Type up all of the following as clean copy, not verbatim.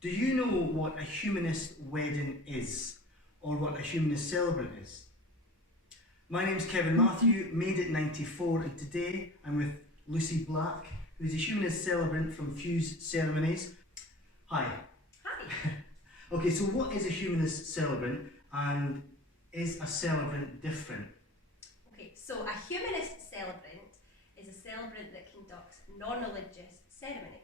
Do you know what a humanist wedding is, or what a humanist celebrant is? My name's Kevin Matthew, made it 94, and today I'm with Lucy Black, who's a humanist celebrant from Fuse Ceremonies. Hi. Hi. Okay, so what is a humanist celebrant, and is a celebrant different? Okay, so a humanist celebrant is a celebrant that conducts non-religious ceremonies.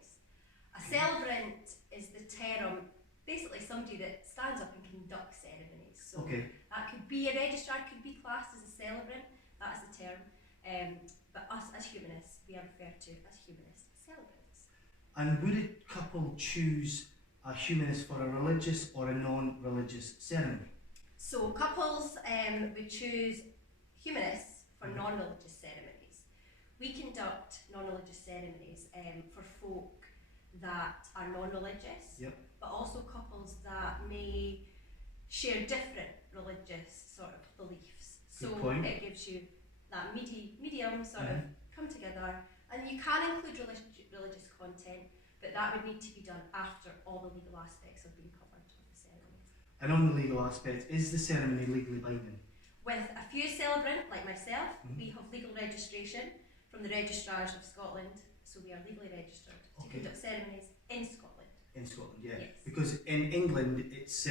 A celebrant is the term, basically somebody that stands up and conducts ceremonies. So Okay. that could be a registrar, could be classed as a celebrant, that is the term. But us as humanists, we are referred to as humanist celebrants. And would a couple choose a humanist for a religious or a non-religious ceremony? So couples would choose humanists for non-religious ceremonies. We conduct non-religious ceremonies for folk that are non-religious, Yep. but also couples that may share different religious sort of beliefs. So it gives you that medium sort of come together, and you can include religious content, but that would need to be done after all the legal aspects have been covered of the ceremony. And on the legal aspect, is the ceremony legally binding? With a Fuse Celebrant like myself, we have legal registration from the registrars of Scotland, so we are legally registered to conduct ceremonies in Scotland. In Scotland, yeah. Yes. Because in England, it's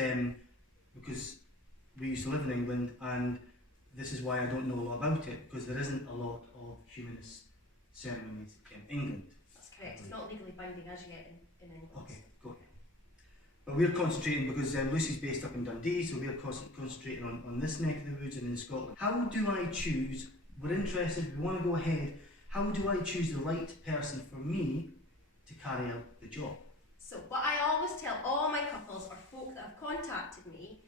because we used to live in England, and this is why I don't know a lot about it, because there isn't a lot of humanist ceremonies in England. That's correct. It's not legally binding as yet in England. Okay, got you. But we're concentrating, because Lucy's based up in Dundee, so we're concentrating on this neck of the woods and in Scotland. How do I choose, we're interested, we want to go ahead, how do I choose the right person for me to carry out the job? So what I always tell all my couples or folk that have contacted me,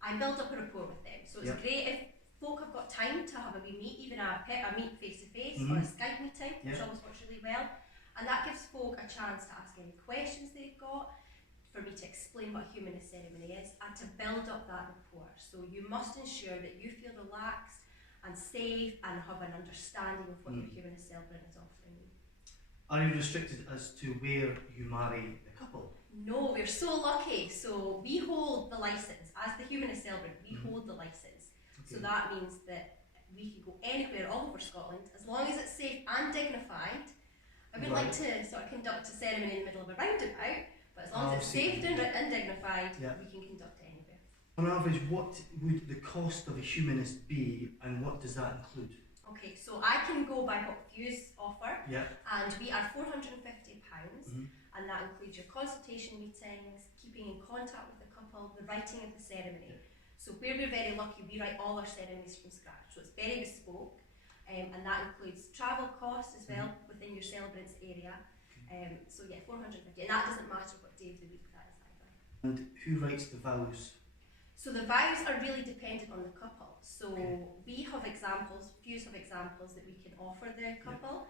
I build up a rapport with them. So it's great if folk have got time to have a wee meet, even a meet face to face or a Skype meeting, which always works really well. And that gives folk a chance to ask any questions they've got, for me to explain what a humanist ceremony is, and to build up that rapport. So you must ensure that you feel relaxed and safe and have an understanding of what your humanist celebrant is offering you. Are you restricted as to where you marry the couple? No, we're so lucky. So we hold the license. As the humanist celebrant, we hold the license. Okay. So that means that we can go anywhere all over Scotland, as long as it's safe and dignified. I would like to sort of conduct a ceremony in the middle of a roundabout, but as long as it's safe and dignified, we can conduct it anywhere. On average, what would the cost of a humanist be, and what does that include? Okay, so I can go by what Fuse offer, and we are £450, and that includes your consultation meetings, keeping in contact with the couple, the writing of the ceremony. So where we're very lucky, we write all our ceremonies from scratch, so it's very bespoke, and that includes travel costs as well within your celebrant's area. So yeah, 450, and that doesn't matter what day of the week that is either. And who writes the vows? So the vows are really dependent on the couple. So we have examples, Fuse have examples that we can offer the couple,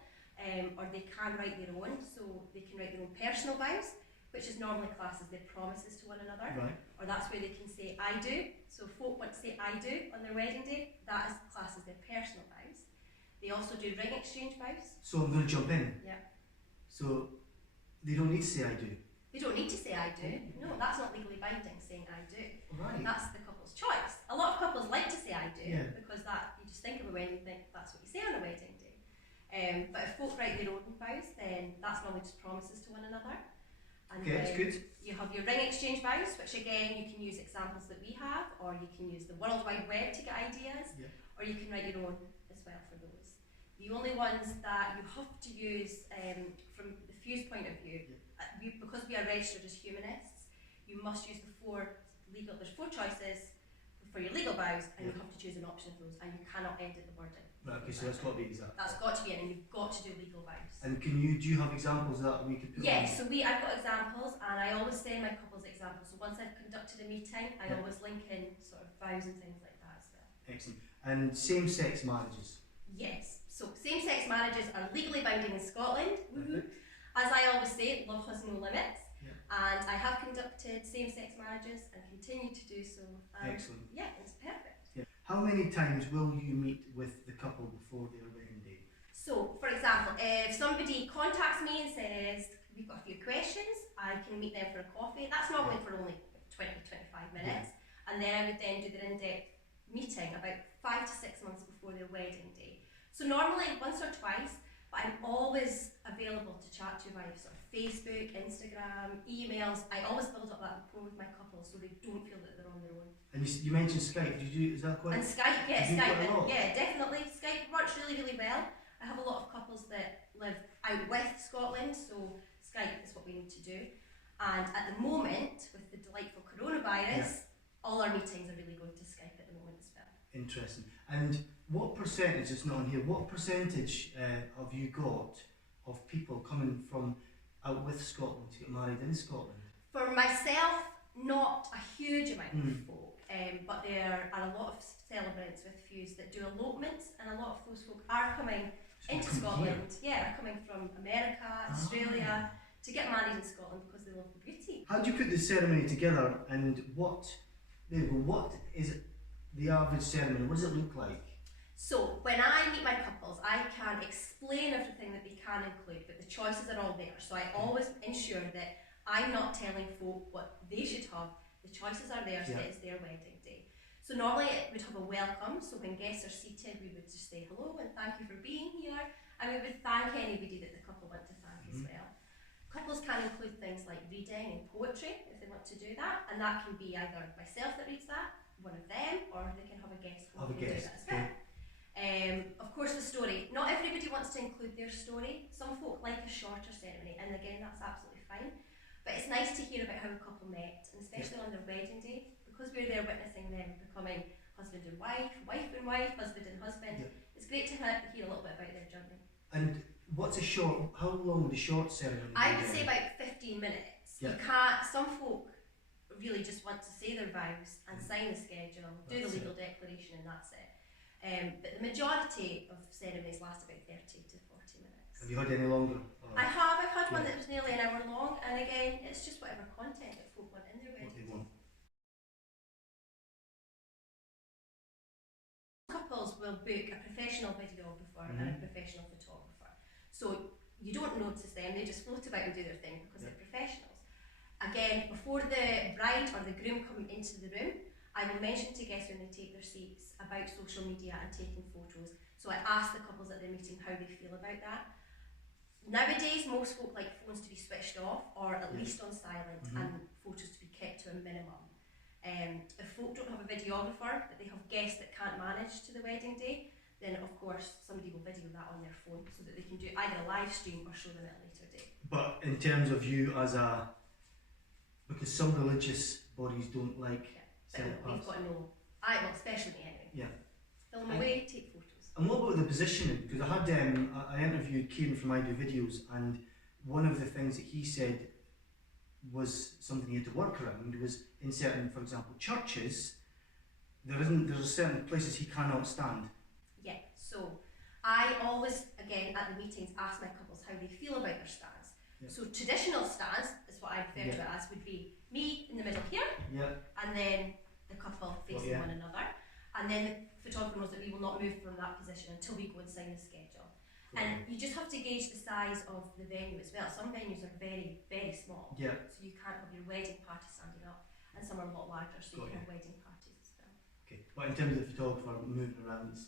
or they can write their own. So they can write their own personal vows, which is normally classed as their promises to one another. Right. Or that's where they can say I do. So if folk want to say I do on their wedding day, that is classed as their personal vows. They also do ring exchange vows. So I'm going to jump in. Yeah. So they don't need to say I do. They don't need to say I do. No, that's not legally binding, saying I do. Right. That's the couple's choice. A lot of couples like to say I do, because that you just think of a wedding and think that's what you say on a wedding day. But if folk write their own vows, then that's normally just promises to one another. And that's good. You have your ring exchange vows, which again you can use examples that we have, or you can use the World Wide Web to get ideas, or you can write your own as well for those. The only ones that you have to use from the Fuse point of view, because we are registered as humanists, you must use there's four choices for your legal vows, and you have to choose an option of those, and you cannot edit the wording. Right, okay, so that's got to be exact. That's got to be in, and you've got to do legal vows. And do you have examples that we could put on? So I've got examples, and I always send my couples examples. So once I've conducted a meeting, I always link in sort of vows and things like that as well. Excellent. And same-sex marriages? Yes. So same-sex marriages are legally binding in Scotland. As I always say, love has no limits. And I have conducted same-sex marriages and continue to do so. Excellent. Yeah, it's perfect. How many times will you meet with the couple before their wedding day? So, for example, if somebody contacts me and says, we've got a few questions, I can meet them for a coffee. That's normally for only 20-25 minutes. And then I would then do their in-depth meeting about 5 to 6 months before their wedding day. So normally once or twice, but I'm always available to chat to via sort of Facebook, Instagram, emails. I always build up that rapport with my couples so they don't feel that they're on their own. And you mentioned Skype. Is that quite? And Skype, yeah, Skype. Yeah, definitely. Skype works really, really well. I have a lot of couples that live out with Scotland, so Skype is what we need to do. And at the moment, with the delightful coronavirus, all our meetings are really going to Skype at the moment as well. Interesting. And what percentage, it's not on here, what percentage have you got of people coming from out with Scotland to get married in Scotland? For myself, not a huge amount of folk, but there are a lot of celebrants with feuds that do elopements, and a lot of those folk are coming into Scotland. Yeah, are coming from America, Australia, to get married in Scotland because they love the beauty. How do you put the ceremony together, and what is the average ceremony? What does it look like? So when I meet my couples, I can explain everything that they can include, but the choices are all there. So I always ensure that I'm not telling folk what they should have. The choices are theirs. It is their wedding day. So normally it would have a welcome. So when guests are seated, we would just say hello and thank you for being here, and we would thank anybody that the couple want to thank as well. Couples can include things like reading and poetry if they want to do that, and that can be either myself that reads that, one of them, or they can have a guest come and do that as well. Of course, the story. Not everybody wants to include their story. Some folk like a shorter ceremony, and again, that's absolutely fine. But it's nice to hear about how a couple met, and especially on their wedding day, because we're there witnessing them becoming husband and wife, wife and wife, husband and husband. It's great to hear a little bit about their journey. And how long would a short ceremony be? I would say about 15 minutes. You can't, some folk really just want to say their vows and sign the schedule, do the legal declaration, and that's it. But the majority of ceremonies last about 30 to 40 minutes. Have you had any longer? I have. I've had one that was nearly an hour long, and again, it's just whatever content that folk want in their wedding. Couples will book a professional videographer and a professional photographer. So you don't notice them, they just float about and do their thing because they're professionals. Again, before the bride or the groom come into the room, I will mention to guests when they take their seats about social media and taking photos. So I ask the couples at the meeting how they feel about that. Nowadays, most folk like phones to be switched off or at least on silent and photos to be kept to a minimum. If folk don't have a videographer, but they have guests that can't manage to the wedding day, then of course somebody will video that on their phone so that they can do either a live stream or show them at a later date. But in terms of you because some religious bodies don't like we've got especially me anyway. Film away, take photos. And what about the positioning? Because I interviewed Kieran from I Do Videos, and one of the things that he said was something he had to work around was in certain, for example, churches, there's certain places he cannot stand. Yeah, so I always, again, at the meetings, ask my couples how they feel about their stands. So traditional stands, is what I refer to it as, would be me in the middle here, and then the couple facing one another, and then the photographer knows that we will not move from that position until we go and sign the schedule. And you just have to gauge the size of the venue as well. Some venues are very, very small, so you can't have your wedding party standing up, and some are a lot larger, so you can have wedding parties as well. Okay, but in terms of the photographer moving around,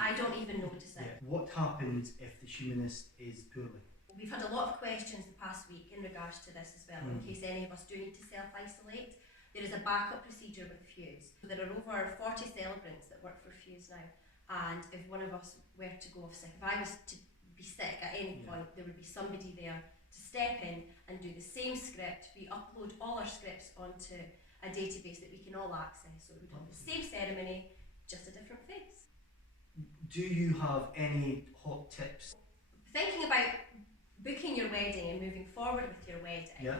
I don't even notice it. What happens if the humanist is poorly? Well, we've had a lot of questions the past week in regards to this as well, in case any of us do need to self-isolate. There is a backup procedure with fuse. So there are over 40 celebrants that work for fuse now, and if one of us were to go off sick, if I was to be sick at any point, there would be somebody there to step in and do the same script. We upload all our scripts onto a database that we can all access, so it would have the same ceremony, just a different face. Do you have any hot tips? Thinking about booking your wedding and moving forward with your wedding,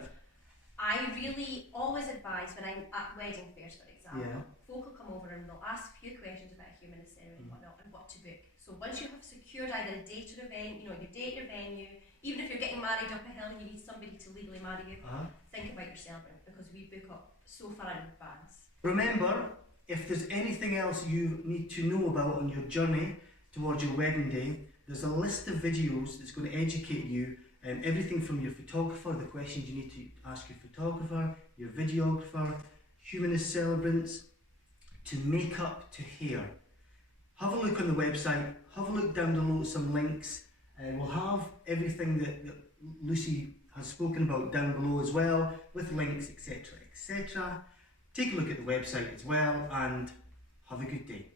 I really always advise when I'm at wedding fairs, for example, folk will come over and they'll ask a few questions about a humanist ceremony and whatnot and what to book. So once you have secured either a date or a venue, your date, your venue, even if you're getting married up a hill and you need somebody to legally marry you, think about your celebrant, because we book up so far in advance. Remember, if there's anything else you need to know about on your journey towards your wedding day, there's a list of videos that's going to educate you Everything from your photographer, the questions you need to ask your photographer, your videographer, Humanist Celebrants, to makeup, to hair. Have a look on the website, have a look down below at some links. We'll have everything that Lucy has spoken about down below as well, with links, etc., etc. Take a look at the website as well, and have a good day.